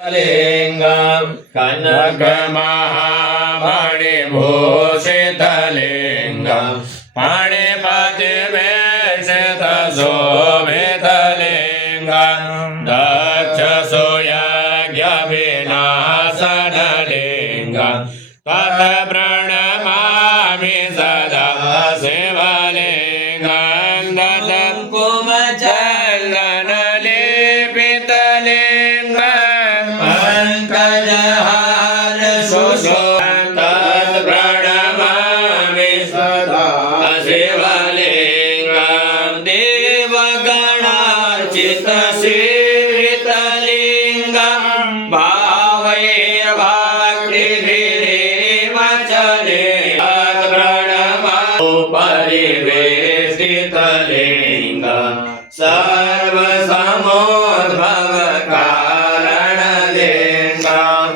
लिंगम कनकमहामणिभूषितलिंगम मणिपतिवेशितशोभितलिंगम दक्षसूयज्ञविनाशनलिंगम तत्प्रणमामि सदा शिवलिंगम दत्तकुमचन्दनलेपितलिंगम पंकजहार तत्प्रणमामि सदा शिवलिंगम देवगणार्चित सेवितलिंगम भावैर्भक्तिभिरेव चले तत्प्रणमामि परिवेष्टितलिंगम सर्वसमोद्भवकारणलिंगम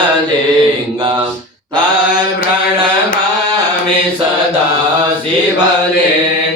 अष्टदरिद्रविनाशनलिंगम तत्प्रणमामि सदा शिवलिंगम